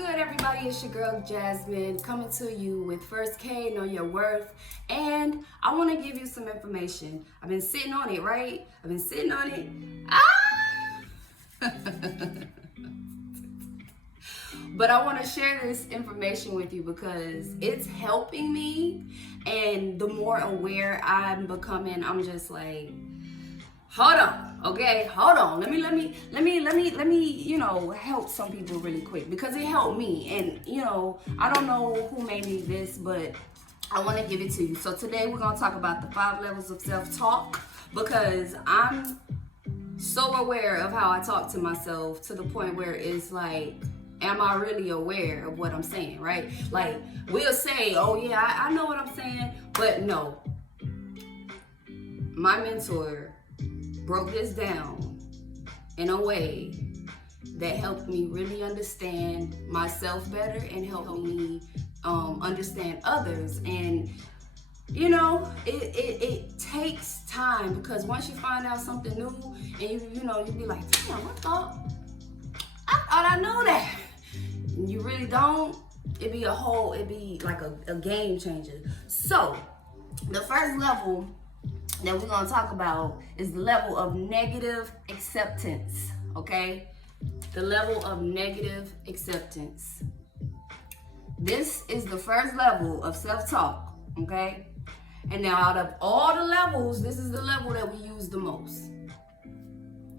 good, everybody? It's your girl Jasmine coming to you with First K, Know Your Worth. And I want to give you some information. I've been sitting on it, right? I've been sitting on it. But I want to share this information with you because it's helping me. And the more aware I'm becoming, I'm just like, hold on, okay, hold on. Let me, help some people really quick because it helped me. And, I don't know who made me this, but I want to give it to you. So today we're going to talk about the 5 levels of self-talk because I'm so aware of how I talk to myself to the point where it's like, am I really aware of what I'm saying, right? Like, we'll say, oh yeah, I know what I'm saying, but no. My mentor broke this down in a way that helped me really understand myself better and helped me understand others. And it takes time because once you find out something new and you be like, damn, I thought I know that. And you really don't. It'd be like a game changer. So the first level that we're going to talk about is the level of negative acceptance, okay? The level of negative acceptance. This is the first level of self-talk, okay? And now out of all the levels, this is the level that we use the most.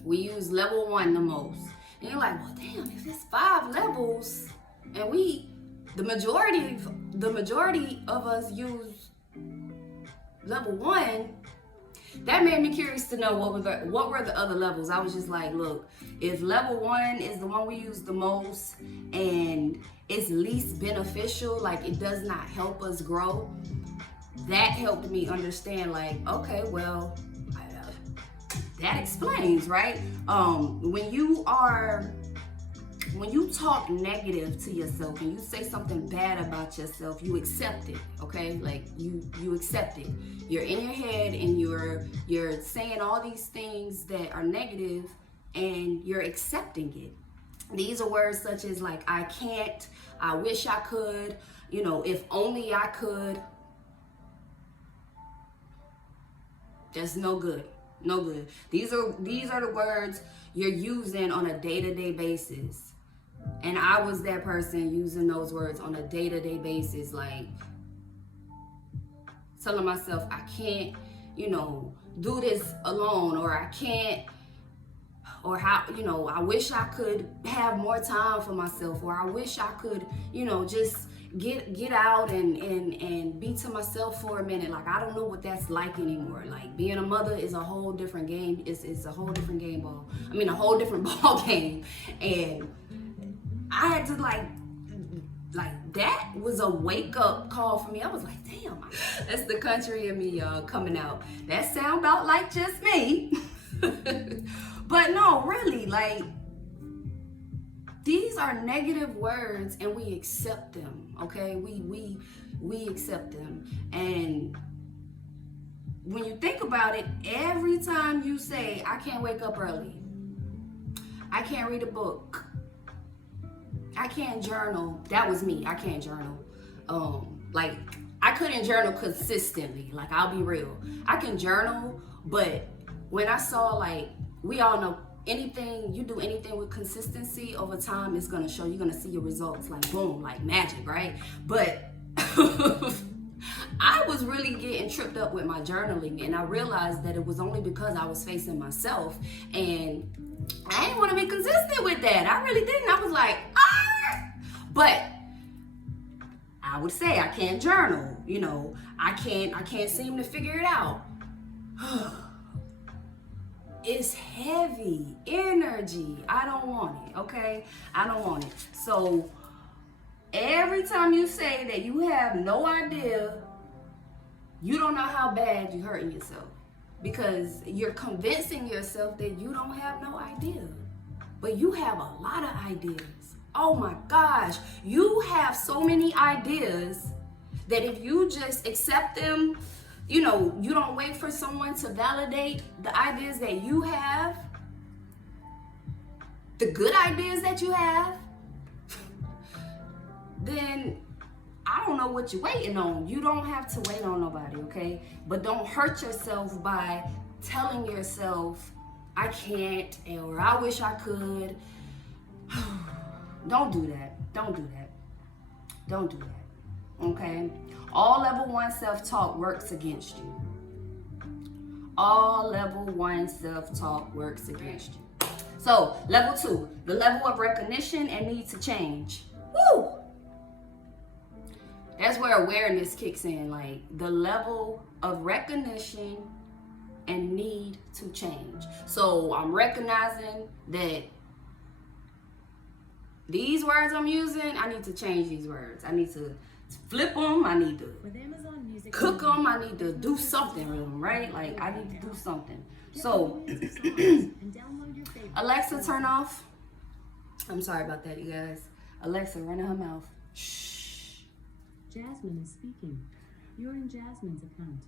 We use level 1 the most. And you're like, well, damn, if it's 5 levels and the majority of us use level 1, that made me curious to know what were the other levels. I was just like, look, if level 1 is the one we use the most and it's least beneficial, like it does not help us grow, that helped me understand, like, okay, well, that explains, right? When you talk negative to yourself and you say something bad about yourself, you accept it, okay? Like you accept it. You're in your head and you're saying all these things that are negative and you're accepting it. These are words such as like, I can't, I wish I could, if only I could. That's no good. No good. These are the words you're using on a day-to-day basis. And I was that person using those words on a day-to-day basis, like telling myself I can't, do this alone, or I can't, or how, I wish I could have more time for myself, or I wish I could, just get out and be to myself for a minute. Like, I don't know what that's like anymore. Like, being a mother is a whole different game. It's a whole different a whole different ball game. And I had to like that was a wake up call for me. I was like, damn, that's the country in me, y'all, coming out. That sound about like just me. But no, really, like, these are negative words and we accept them, okay? We accept them. And when you think about it, every time you say, I can't wake up early, I can't read a book, I can't journal. That was me. I can't journal. Like, I couldn't journal consistently. Like, I'll be real. I can journal, but when I saw, like, we all know, you do anything with consistency over time, it's gonna show. You're gonna see your results, like boom, like magic, right? But I was really getting tripped up with my journaling, and I realized that it was only because I was facing myself, and I didn't want to be consistent with that. I really didn't. I was like, but I would say I can't journal. I can't seem to figure it out. It's heavy energy. I don't want it, okay? I don't want it. So every time you say that you have no idea, you don't know how bad you're hurting yourself because you're convincing yourself that you don't have no idea. But you have a lot of ideas. Oh my gosh. You have so many ideas that if you just accept them, you don't wait for someone to validate the ideas that you have, the good ideas that you have, then I don't know what you're waiting on. You don't have to wait on nobody, okay? But don't hurt yourself by telling yourself, I can't, or I wish I could. Don't do that. Don't do that. Don't do that, okay? All level 1 self-talk works against you. All level 1 self-talk works against you. So, level 2, the level of recognition and need to change. Woo! That's where awareness kicks in, like the level of recognition and need to change. So I'm recognizing that these words I'm using, I need to change these words. I need to flip them. I need to cook them. I need to do something with them, right? Like I need to do something. So Alexa, turn off. I'm sorry about that, you guys. Alexa, run in her mouth. Shh. Jasmine is speaking. You're in Jasmine's account.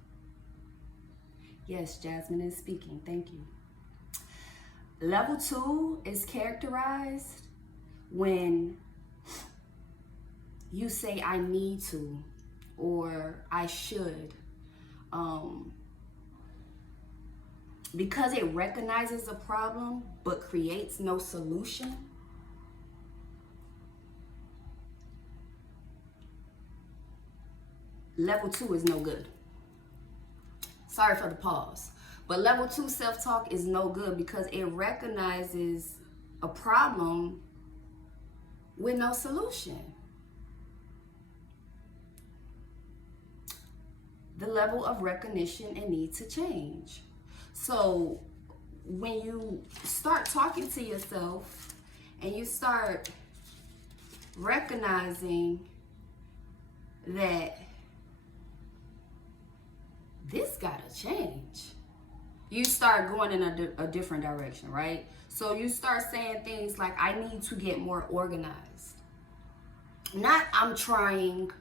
Yes, Jasmine is speaking. Thank you. Level 2 is characterized when you say I need to or I should. Because it recognizes a problem but creates no solution. Level 2 is no good. Sorry for the pause. But level 2 self-talk is no good because it recognizes a problem with no solution. The level of recognition and need to change. So when you start talking to yourself and you start recognizing that this gotta change, you start going in a different direction, right? So you start saying things like, I need to get more organized. Not I'm trying,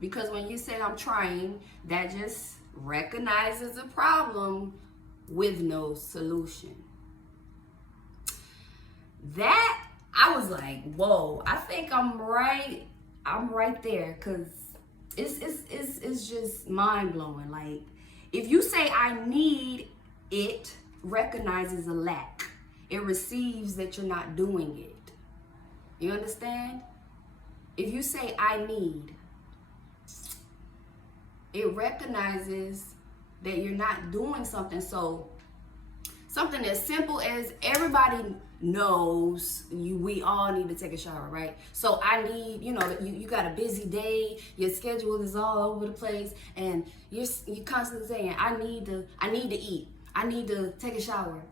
because when you say I'm trying, that just recognizes a problem with no solution. That, I was like, whoa, I think I'm right there, because it's just mind-blowing. Like, if you say I need, it recognizes a lack. It receives that you're not doing it. You understand? If you say I need, it recognizes that you're not doing something. So something as simple as everybody knows we all need to take a shower, right? So I need, you got a busy day, your schedule is all over the place, and you're constantly saying, I need to eat, I need to take a shower.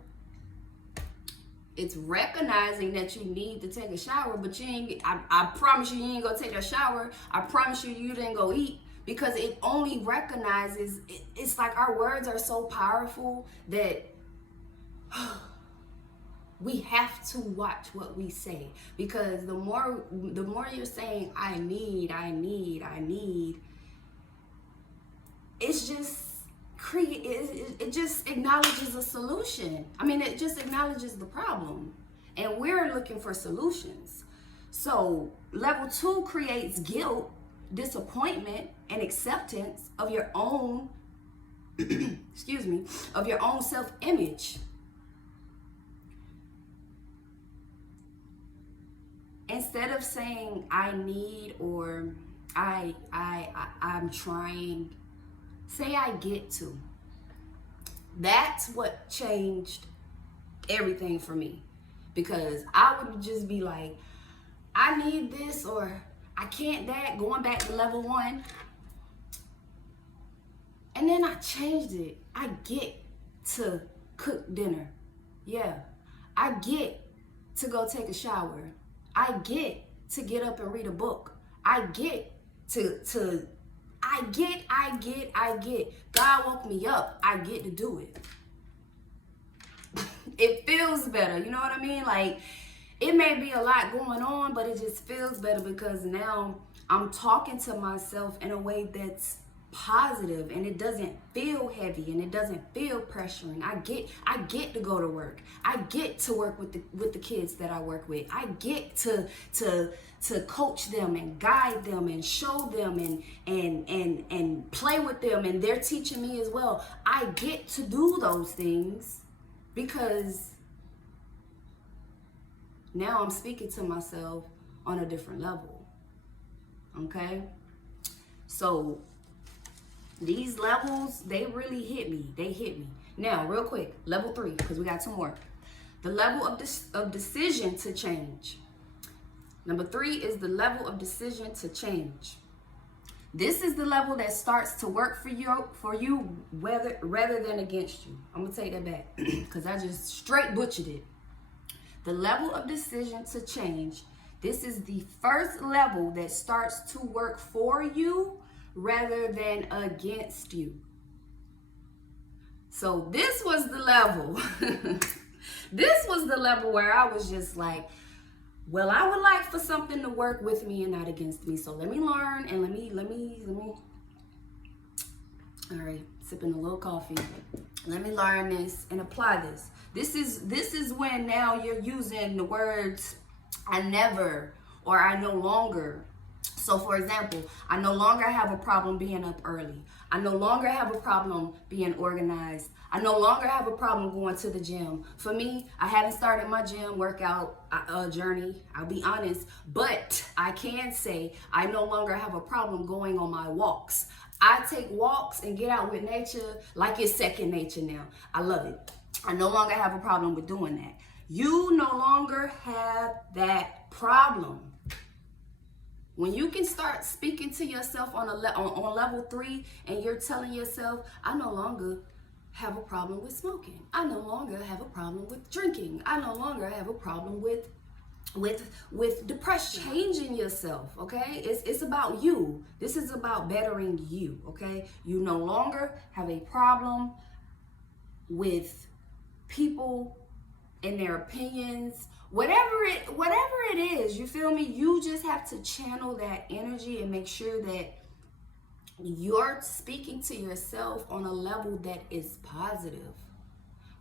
It's recognizing that you need to take a shower, but I promise you ain't gonna take a shower. I promise you didn't go eat, because it only recognizes, it's like our words are so powerful that we have to watch what we say, because the more you're saying I need, it's just it just acknowledges a solution. I mean, it just acknowledges the problem, and we're looking for solutions. So level 2 creates guilt, disappointment, and acceptance of your own of your own self-image. Instead of saying I need or I'm trying, say I get to. That's what changed everything for me, because I would just be like, I need this or I can't that, going back to level 1. And then I changed it. I get to cook dinner. Yeah. I get to go take a shower. I get to get up and read a book. I get I get. God woke me up. I get to do it. It feels better. You know what I mean? Like, it may be a lot going on, but it just feels better because now I'm talking to myself in a way that's positive, and it doesn't feel heavy, and it doesn't feel pressuring. I get to go to work. I get to work with the kids that I work with. I get to coach them and guide them and show them and play with them, and they're teaching me as well. I get to do those things because now I'm speaking to myself on a different level. Okay? So these levels, they really hit me. They hit me. Now, real quick, level 3, because we got 2 more. The level of decision to change. Number 3 is the level of decision to change. This is the level that starts to work for you rather than against you. I'm gonna take that back because I just straight butchered it. The level of decision to change. This is the first level that starts to work for you rather than against you. So this was the level. This was the level where I was just like, well, I would like for something to work with me and not against me. So let me learn and let me. All right, sipping a little coffee. Let me learn this and apply this. This is when now you're using the words I never or I no longer. So for example, I no longer have a problem being up early. I no longer have a problem being organized. I no longer have a problem going to the gym. For me, I haven't started my gym workout journey, I'll be honest, but I can say I no longer have a problem going on my walks. I take walks and get out with nature like it's second nature now. I love it. I no longer have a problem with doing that. You no longer have that problem. When you can start speaking to yourself on level 3 and you're telling yourself, I no longer have a problem with smoking. I no longer have a problem with drinking. I no longer have a problem with depression. Changing yourself, okay? It's about you. This is about bettering you, okay? You no longer have a problem with people and their opinions. Whatever it is, you feel me? You just have to channel that energy and make sure that you're speaking to yourself on a level that is positive.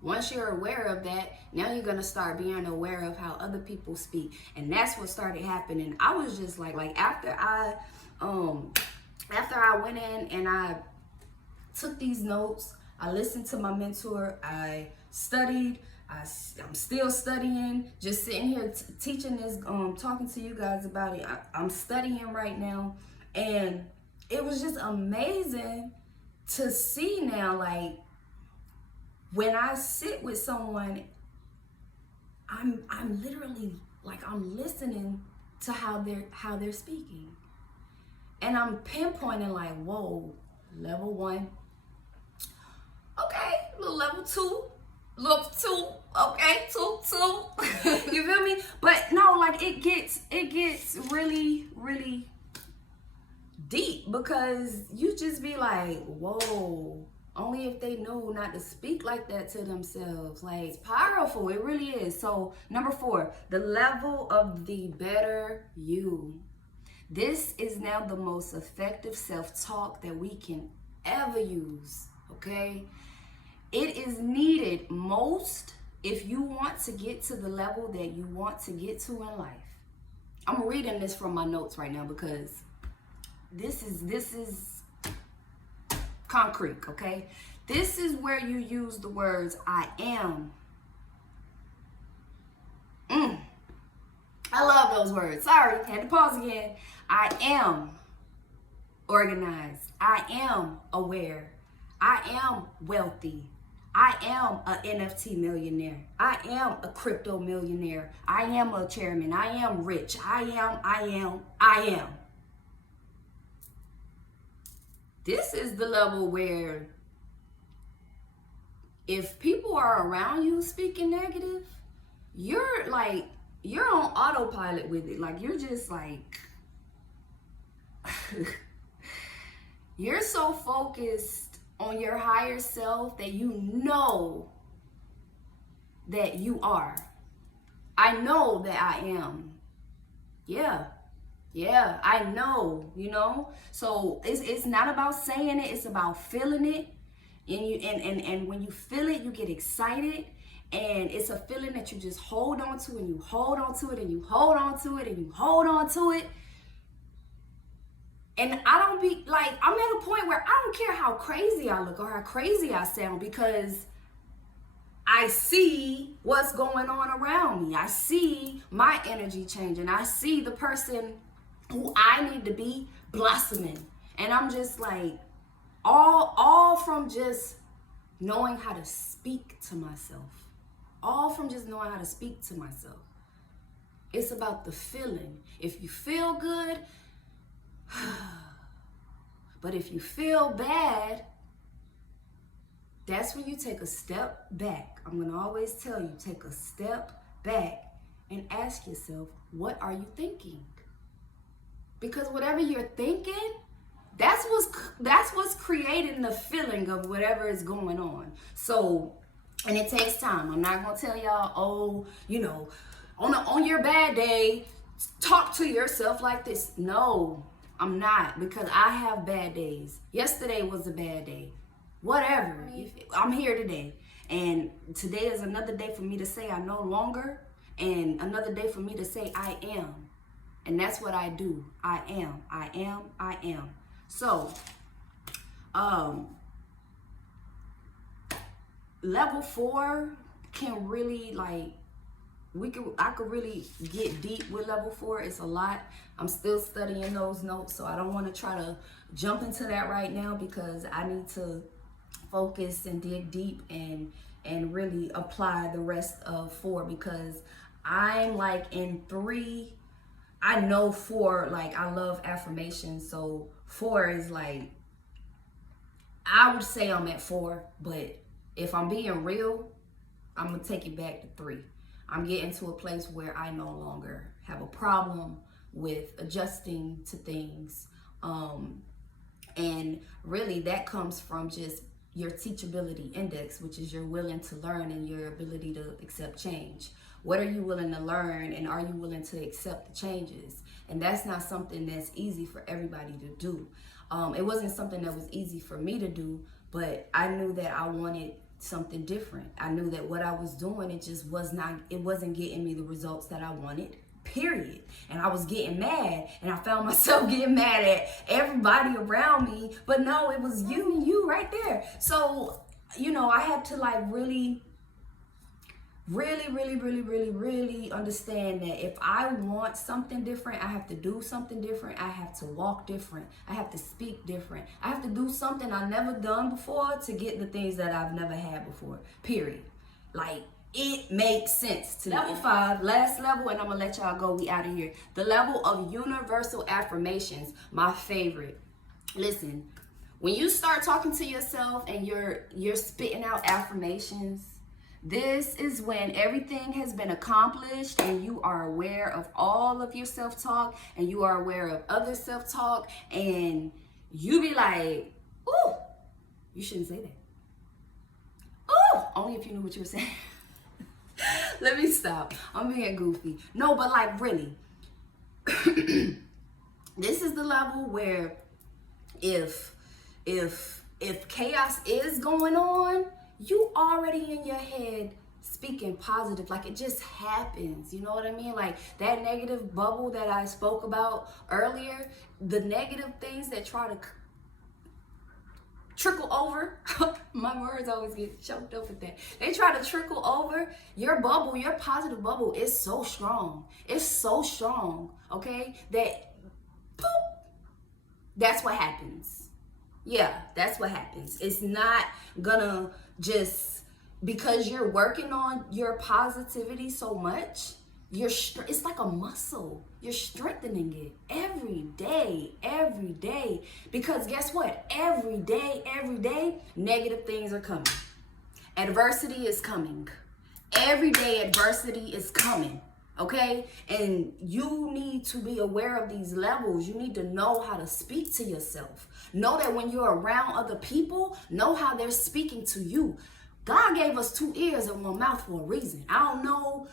Once you're aware of that, now you're going to start being aware of how other people speak. And that's what started happening. I was just like after I went in and I took these notes, I listened to my mentor, I studied, I'm still studying, just sitting here teaching this, talking to you guys about it. I'm studying right now, and it was just amazing to see now, like, when I sit with someone, I'm literally like, I'm listening to how they're speaking, and I'm pinpointing like, whoa, level 1, okay, level 2. Look, 2, okay, 2. You feel me? But no, like it gets really, really deep, because you just be like, whoa, only if they know not to speak like that to themselves. Like, it's powerful, it really is. So number 4, the level of the better you. This is now the most effective self-talk that we can ever use, okay? It is needed most if you want to get to the level that you want to get to in life. I'm reading this from my notes right now because this is concrete, okay? This is where you use the words I am. I love those words. Sorry, had to pause again. I am organized. I am aware. I am wealthy. I am an NFT millionaire. I am a crypto millionaire. I am a chairman. I am rich. I am. This is the level where if people are around you speaking negative, you're on autopilot with it. Like, you're just like, you're so focused on your higher self that you know that you are. I know that I am. Yeah. Yeah, I know, So it's not about saying it, it's about feeling it. And when you feel it, you get excited. And it's a feeling that you just hold on to, and you hold on to it, and you hold on to it, and you hold on to it. And I don't be like, I'm at a point where I don't care how crazy I look or how crazy I sound, because I see what's going on around me. I see my energy changing. I see the person who I need to be blossoming. And I'm just like, all from just knowing how to speak to myself. All from just knowing how to speak to myself. It's about the feeling. If you feel good, but if you feel bad, that's when you take a step back. I'm going to always tell you, take a step back and ask yourself, what are you thinking? Because whatever you're thinking, that's what's creating the feeling of whatever is going on. So, and it takes time. I'm not going to tell y'all, on your bad day, talk to yourself like this. No, I'm not, because I have bad days. Yesterday was a bad day. Whatever. I'm here today. And today is another day for me to say I no longer, and another day for me to say I am. And that's what I do. I am. I am. I am. So, level 4 can really I could really get deep with level 4. It's a lot. I'm still studying those notes, so I don't want to try to jump into that right now, because I need to focus and dig deep and really apply the rest of 4, because I'm like in 3. I know 4, like I love affirmations, so 4 is like, I would say I'm at 4, but if I'm being real, I'm gonna take it back to 3. I'm getting to a place where I no longer have a problem with adjusting to things. And really that comes from just your teachability index, which is your willing to learn and your ability to accept change. What are you willing to learn, and are you willing to accept the changes? And that's not something that's easy for everybody to do. It wasn't something that was easy for me to do, but I knew that I wanted something different. I knew that what I was doing, it wasn't getting me the results that I wanted, period. And I was getting mad, and I found myself getting mad at everybody around me, but no, it was you right there. So, I had to really understand that if I want something different, I have to do something different. I have to walk different. I have to speak different. I have to do something I've never done before to get the things that I've never had before, period. It makes sense to me. Level 5, last level, and I'm gonna let y'all go. We out of here. The level of universal affirmations, my favorite. Listen, when you start talking to yourself and you're spitting out affirmations, this is when everything has been accomplished and you are aware of all of your self-talk and you are aware of other self-talk, and you be like, ooh, you shouldn't say that. Ooh, only if you knew what you were saying. Let me stop. I'm being goofy. No, but really, this is the level where if chaos is going on, you already in your head speaking positive, it just happens. You know what I mean? That negative bubble that I spoke about earlier, the negative things that try to trickle over. My words always get choked up with that. They try to trickle over. Your bubble, your positive bubble is so strong. It's so strong, okay? That, boop, that's what happens. Yeah, that's what happens. It's not gonna just, because you're working on your positivity so much, it's like a muscle. You're strengthening it every day. Because guess what? Every day, negative things are coming. Adversity is coming. Every day, adversity is coming. Okay? And you need to be aware of these levels. You need to know how to speak to yourself. Know that when you're around other people, know how they're speaking to you. God gave us 2 ears and 1 mouth for a reason. I don't know,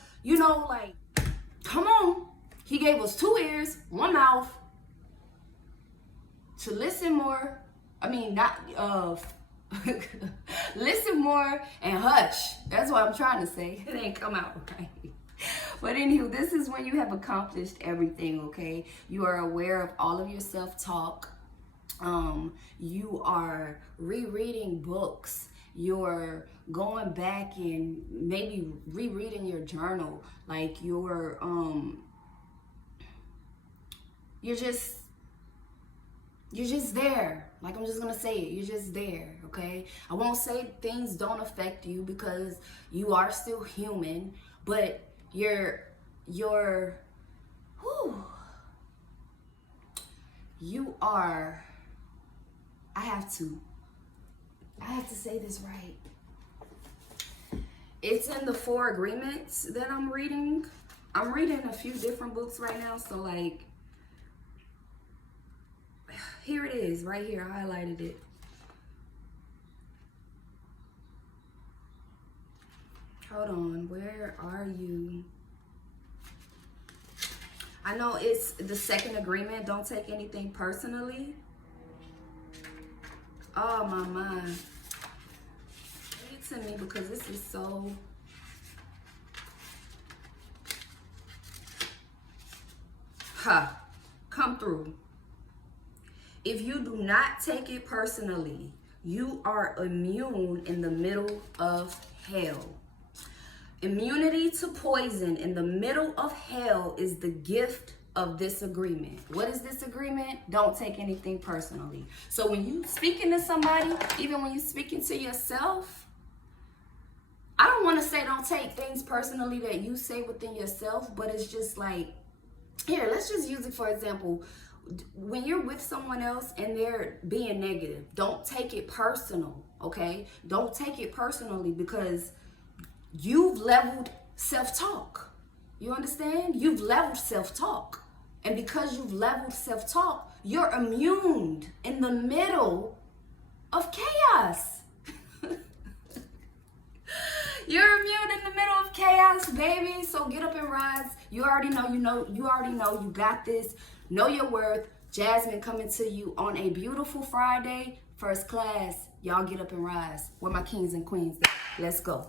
come on. He gave us 2 ears, 1 mouth, to listen more. I mean, not listen more and hush. That's what I'm trying to say. It ain't come out right. But anywho, this is when you have accomplished everything, okay? You are aware of all of your self-talk. You are rereading books. You're going back and maybe rereading your journal. Like you're just there. Like, I'm just gonna say it. You're just there, okay? I won't say things don't affect you because you are still human, but you are, I have to say this right. It's in the 4 agreements that I'm reading. I'm reading a few different books right now, so like, here it is, right here. I highlighted it. Hold on, where are you? I know it's the 2nd agreement. Don't take anything personally. Oh my mind. Read it to me because this is so. Come through. If you do not take it personally, you are immune in the middle of hell. Immunity to poison in the middle of hell is the gift of this agreement. What is this agreement? Don't take anything personally. So when you speaking to somebody, even when you're speaking to yourself, I don't want to say don't take things personally that you say within yourself, but it's just like, here, let's just use it for example. When you're with someone else and they're being negative, don't take it personal, okay? Don't take it personally because you've leveled self-talk. You understand? You've leveled self-talk. And because you've leveled self-talk, you're immune in the middle of chaos. You're immune in the middle of chaos, baby. So get up and rise. You already know, you got this. Know your worth. Jasmine coming to you on a beautiful Friday. First class. Y'all get up and rise. Where my kings and queens at? Let's go.